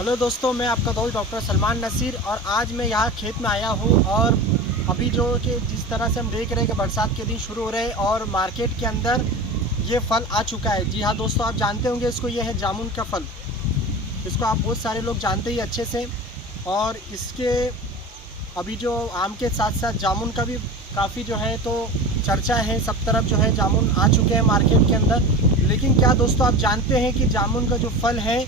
Hello दोस्तों, मैं आपका दोस्त डॉक्टर सलमान नसीर और आज मैं यहाँ खेत में आया हूँ। और अभी जो कि जिस तरह से हम देख रहे हैं कि बरसात के दिन शुरू हो रहे हैं और मार्केट के अंदर ये फल आ चुका है। जी हाँ दोस्तों, आप जानते होंगे इसको, ये है जामुन का फल। इसको आप बहुत सारे लोग जानते ही अच्छे से। और इसके अभी जो आम के साथ साथ जामुन का भी काफ़ी जो है तो चर्चा है, सब तरफ जो है जामुन आ चुके हैं मार्केट के अंदर। लेकिन क्या दोस्तों आप जानते हैं कि जामुन का जो फल है,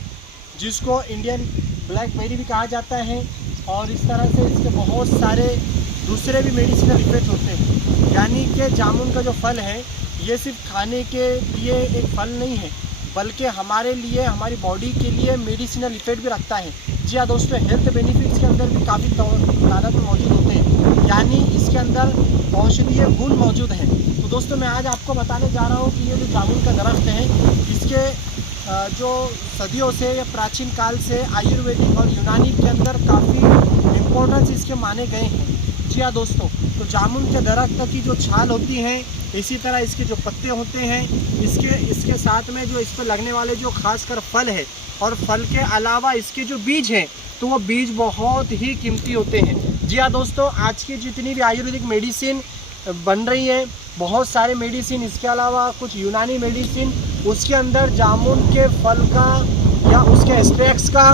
जिसको इंडियन ब्लैकबेरी भी कहा जाता है, और इस तरह से इसके बहुत सारे दूसरे भी मेडिसिनल इफेक्ट होते हैं। यानी कि जामुन का जो फल है ये सिर्फ खाने के लिए एक फल नहीं है, बल्कि हमारे लिए, हमारी बॉडी के लिए मेडिसिनल इफेक्ट भी रखता है। जी हाँ दोस्तों, हेल्थ बेनिफिट्स के अंदर भी काफ़ी तादाद में मौजूद होते हैं, यानी इसके अंदर औषधीय गुण मौजूद हैं। तो दोस्तों मैं आज आपको बताने जा रहा हूँ कि ये जो जामुन का दरख्त है, इसके जो सदियों से या प्राचीन काल से आयुर्वेदिक और यूनानी के अंदर काफ़ी इम्पोर्टेंस इसके माने गए हैं। जी हाँ दोस्तों, तो जामुन के दरख्त की जो छाल होती है, इसी तरह इसके जो पत्ते होते हैं, इसके साथ में जो इस पर लगने वाले जो खासकर फल है, और फल के अलावा इसके जो बीज हैं, तो वो बीज बहुत ही कीमती होते हैं। जी हाँ दोस्तों, आज की जितनी भी आयुर्वेदिक मेडिसिन बन रही है, बहुत सारे मेडिसिन, इसके अलावा कुछ यूनानी मेडिसिन, उसके अंदर जामुन के फल का या उसके एक्सट्रैक्ट्स का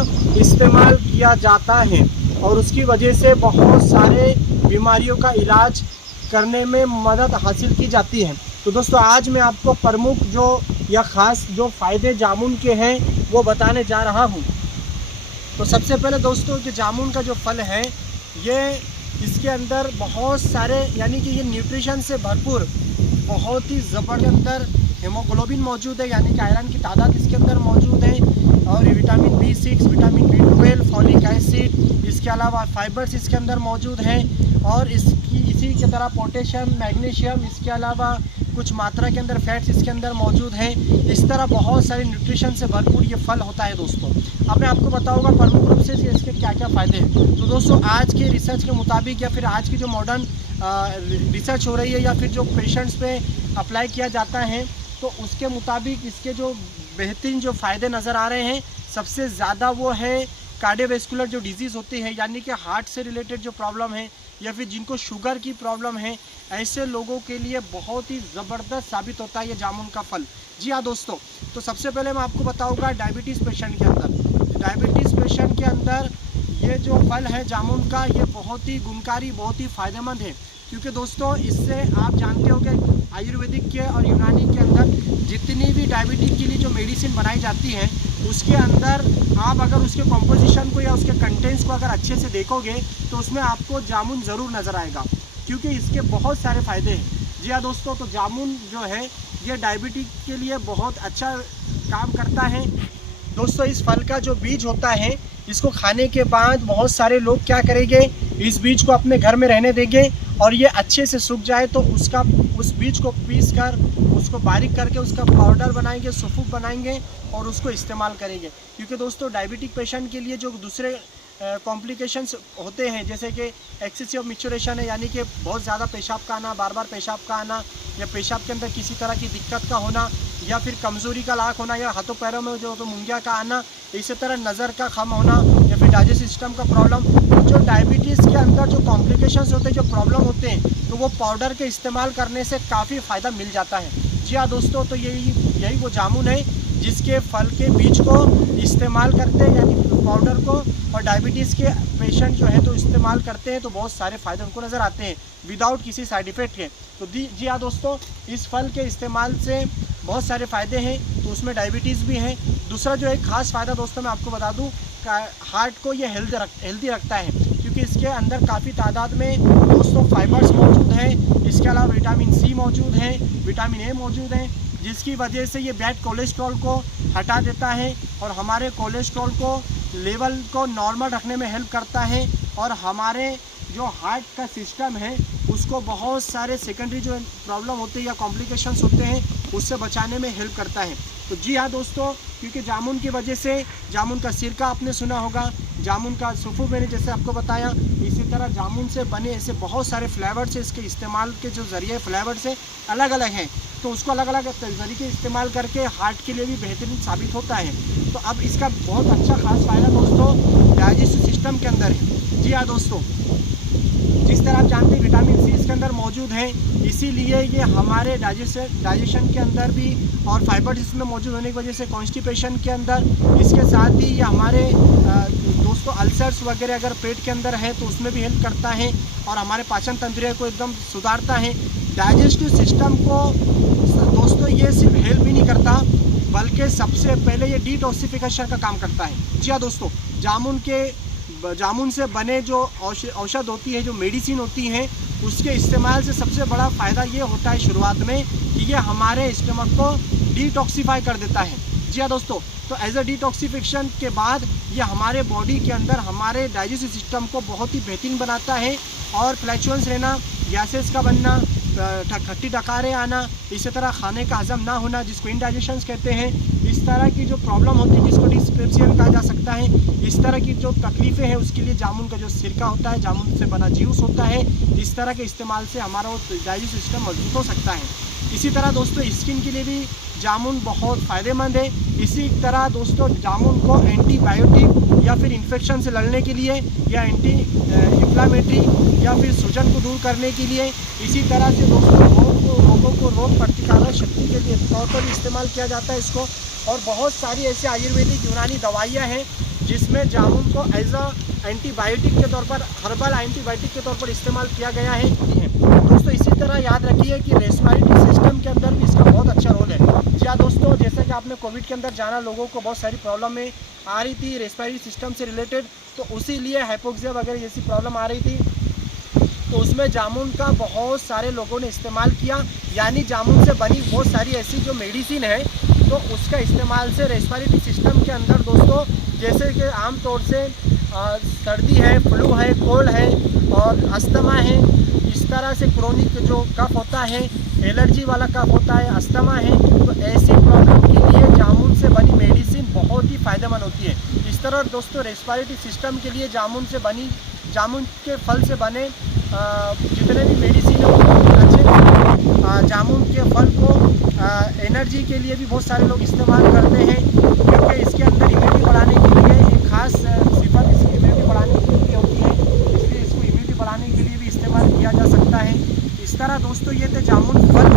इस्तेमाल किया जाता है, और उसकी वजह से बहुत सारे बीमारियों का इलाज करने में मदद हासिल की जाती है। तो दोस्तों आज मैं आपको प्रमुख जो या ख़ास जो फ़ायदे जामुन के हैं वो बताने जा रहा हूँ। तो सबसे पहले दोस्तों कि जामुन का जो फल है, ये इसके अंदर बहुत सारे, यानी कि ये न्यूट्रिशन से भरपूर, बहुत ही ज़बरदस्त अंदर हेमोग्लोबिन मौजूद है, यानी कि आयरन की तादाद इसके अंदर मौजूद है, और vitamin B6, vitamin B12, folic acid, इसके अलावा फाइबर्स इसके अंदर मौजूद हैं, और इसी की तरह पोटेशियम, मैग्नीशियम, इसके अलावा कुछ मात्रा के अंदर फैट्स इसके अंदर मौजूद हैं। इस तरह बहुत सारे न्यूट्रिशन से भरपूर ये फल होता है दोस्तों। अब मैं आपको बताऊंगा प्रमुख रूप से इसके क्या क्या फ़ायदे हैं। तो दोस्तों आज के रिसर्च के मुताबिक, या फिर आज की जो मॉडर्न रिसर्च हो रही है, या फिर जो पेशेंट्स पे अप्लाई किया जाता है, तो उसके मुताबिक इसके जो बेहतरीन जो फ़ायदे नज़र आ रहे हैं, सबसे ज़्यादा वो है कार्डियोवैस्कुलर जो डिजीज़ होती है, यानी कि हार्ट से रिलेटेड जो प्रॉब्लम है, या फिर जिनको शुगर की प्रॉब्लम है, ऐसे लोगों के लिए बहुत ही ज़बरदस्त साबित होता है ये जामुन का फल। जी हाँ दोस्तों, तो सबसे पहले मैं आपको बताऊंगा डायबिटीज़ पेशेंट के अंदर। डायबिटीज़ पेशेंट के अंदर ये जो फल है जामुन का, ये बहुत ही गुणकारी, बहुत ही फ़ायदेमंद है, क्योंकि दोस्तों इससे आप जानते हो कि आयुर्वेदिक के और यूनानी के अंदर जितनी भी डायबिटीज़ के लिए जो मेडिसिन बनाई जाती है, उसके अंदर आप अगर उसके कॉम्पोजिशन को या उसके कंटेंट्स को अगर अच्छे से देखोगे, तो उसमें आपको जामुन ज़रूर नज़र आएगा, क्योंकि इसके बहुत सारे फ़ायदे हैं। जी हाँ दोस्तों, तो जामुन जो है ये डायबिटीज़ के लिए बहुत अच्छा काम करता है। दोस्तों इस फल का जो बीज होता है, इसको खाने के बाद बहुत सारे लोग क्या करेंगे, इस बीज को अपने घर में रहने देंगे, और ये अच्छे से सूख जाए तो उस बीज को पीस कर, उसको बारीक करके उसका पाउडर बनाएंगे, सुफूक बनाएंगे, और उसको इस्तेमाल करेंगे। क्योंकि दोस्तों डायबिटिक पेशेंट के लिए जो दूसरे कॉम्प्लिकेशंस होते हैं, जैसे कि एक्सेसिव मिचुरेशन है, यानी कि बहुत ज़्यादा पेशाब का आना, बार बार पेशाब का आना, या पेशाब के अंदर किसी तरह की दिक्कत का होना, या फिर कमज़ोरी का लाख होना, या हाथों पैरों में जो तो मुंगिया का आना, इसी तरह नज़र का खम होना, या फिर डाइजेस्ट सिस्टम का प्रॉब्लम, जो डायबिटीज़ के अंदर जो कॉम्प्लिकेशंस होते हैं, जो प्रॉब्लम होते हैं, तो वो पाउडर के इस्तेमाल करने से काफ़ी फ़ायदा मिल जाता है। जी हाँ दोस्तों, तो यही वो जामुन है जिसके फल के बीज को इस्तेमाल करते हैं, यानी पाउडर को, और डायबिटीज़ के पेशेंट जो है तो इस्तेमाल करते हैं, तो बहुत सारे फ़ायदे उनको नज़र आते हैं विदाउट किसी साइड इफ़ेक्ट के। तो जी हाँ दोस्तों, इस फल के इस्तेमाल से बहुत सारे फ़ायदे हैं, तो उसमें डायबिटीज़ भी हैं। दूसरा जो एक ख़ास फ़ायदा दोस्तों मैं आपको बता दूँ, हार्ट को ये हेल्दी रखता है, क्योंकि इसके अंदर काफ़ी तादाद में दोस्तों फाइबर्स मौजूद हैं। इसके अलावा विटामिन C मौजूद है, विटामिन A मौजूद है, जिसकी वजह से ये बैड कोलेस्ट्रॉल को हटा देता है, और हमारे कोलेस्ट्रॉल को लेवल को नॉर्मल रखने में हेल्प करता है, और हमारे जो हार्ट का सिस्टम है उसको बहुत सारे सेकेंडरी जो प्रॉब्लम होते हैं या कॉम्प्लिकेशंस होते हैं, उससे बचाने में हेल्प करता है। तो जी हाँ दोस्तों, क्योंकि जामुन की वजह से, जामुन का सिरका आपने सुना होगा, जामुन का सुफू मैंने जैसे आपको बताया, इसी तरह जामुन से बने ऐसे बहुत सारे फ्लेवर्स है, इसके इस्तेमाल के जो ज़रिए फ्लेवर्स है अलग अलग हैं, तो उसको अलग अलग तरीके इस्तेमाल करके हार्ट के लिए भी बेहतरीन साबित होता है। तो अब इसका बहुत अच्छा खास फ़ायदा दोस्तों डाइजेस्टिव सिस्टम के अंदर है। जी हाँ दोस्तों, जिस तरह आप जानते हैं विटामिन सी इसके अंदर मौजूद है, इसीलिए ये हमारे डाइजेशन के अंदर भी, और फाइबर इसमें मौजूद होने की वजह से कॉन्स्टिपेशन के अंदर, इसके साथ ही ये हमारे दोस्तों अल्सर्स वगैरह अगर पेट के अंदर है तो उसमें भी हेल्प करता है, और हमारे पाचन तंत्र को एकदम सुधारता है। डाइजेस्टिव सिस्टम को दोस्तों ये सिर्फ हेल्प ही नहीं करता, बल्कि सबसे पहले ये डिटॉक्सिफिकेशन का काम करता है। जी हाँ दोस्तों, जामुन से बने जो औषध होती है, जो मेडिसिन होती हैं, उसके इस्तेमाल से सबसे बड़ा फ़ायदा ये होता है शुरुआत में कि ये हमारे स्टमक को डिटॉक्सिफाई कर देता है। जी हाँ दोस्तों, तो एज अ डिटॉक्सिफिकेशन के बाद ये हमारे बॉडी के अंदर हमारे डाइजेस्टिव सिस्टम को बहुत ही बेहतरीन बनाता है, और फ्लैचुलेंस रहना, गैसेस का बनना, खट्टी डकारें आना, इसी तरह खाने का हजम ना होना जिसको इंडाइजेशन कहते हैं, इस तरह की जो प्रॉब्लम होती है जिसको डिस्पेप्सिया कहा जा सकता है, इस तरह की जो तकलीफ़ें हैं उसके लिए जामुन का जो सिरका होता है, जामुन से बना जूस होता है, इस तरह के इस्तेमाल से हमारा डाइजेस्टिव सिस्टम मजबूत हो सकता है। इसी तरह दोस्तों स्किन के लिए भी जामुन बहुत फ़ायदेमंद है। इसी तरह दोस्तों जामुन को एंटीबायोटिक या फिर इन्फेक्शन से लड़ने के लिए, या एंटी इंफ्लामेटरी या फिर सूजन को दूर करने के लिए, इसी तरह से दोस्तों लोगों को रोग प्रतिकारक शक्ति के लिए तौर पर भी इस्तेमाल किया जाता है इसको। और बहुत सारी ऐसे आयुर्वेदिक यूनानी दवाइयाँ हैं जिसमें जामुन को एज अ एंटीबायोटिक के तौर पर, हर्बल एंटीबायोटिक के तौर पर इस्तेमाल किया गया है। दोस्तों इसी तरह याद रखिए कि रेस्पिरेटरी सिस्टम के अंदर भी इसका बहुत अच्छा रोल है। जी हाँ दोस्तों, जैसे कि आपने कोविड के अंदर जाना, लोगों को बहुत सारी प्रॉब्लम आ रही थी रेस्पिरेटरी सिस्टम से रिलेटेड, तो उसी लिए हाइपोक्सिया वगैरह जैसी प्रॉब्लम आ रही थी, तो उसमें जामुन का बहुत सारे लोगों ने इस्तेमाल किया। यानी जामुन से बनी बहुत सारी ऐसी जो मेडिसिन है, तो उसका इस्तेमाल से रेस्पिरेटरी सिस्टम के अंदर दोस्तों, जैसे कि आम तौर से सर्दी है, फ्लू है, कोल्ड है और अस्थमा है, इस तरह से क्रोनिक जो कफ होता है, एलर्जी वाला कफ होता है, अस्थमा है, तो ऐसी प्रॉब्लम के लिए जामुन से बनी मेडिसिन बहुत ही फ़ायदेमंद होती है। इस तरह दोस्तों रेस्पिरेटरी सिस्टम के लिए जामुन के फल से बने जितने भी मेडिसिन है वो बहुत अच्छे हैं। जामुन के फल को एनर्जी के लिए भी बहुत सारे लोग इस्तेमाल करते हैं, क्योंकि इसके अंदर इम्यूनिटी बढ़ाने के लिए एक खास सिफत इसकी इम्यूनिटी बढ़ाने के लिए होती है, इसलिए इसको इम्यूनिटी बढ़ाने के लिए भी इस्तेमाल किया जा सकता है। इस तरह दोस्तों ये थे जामुन फल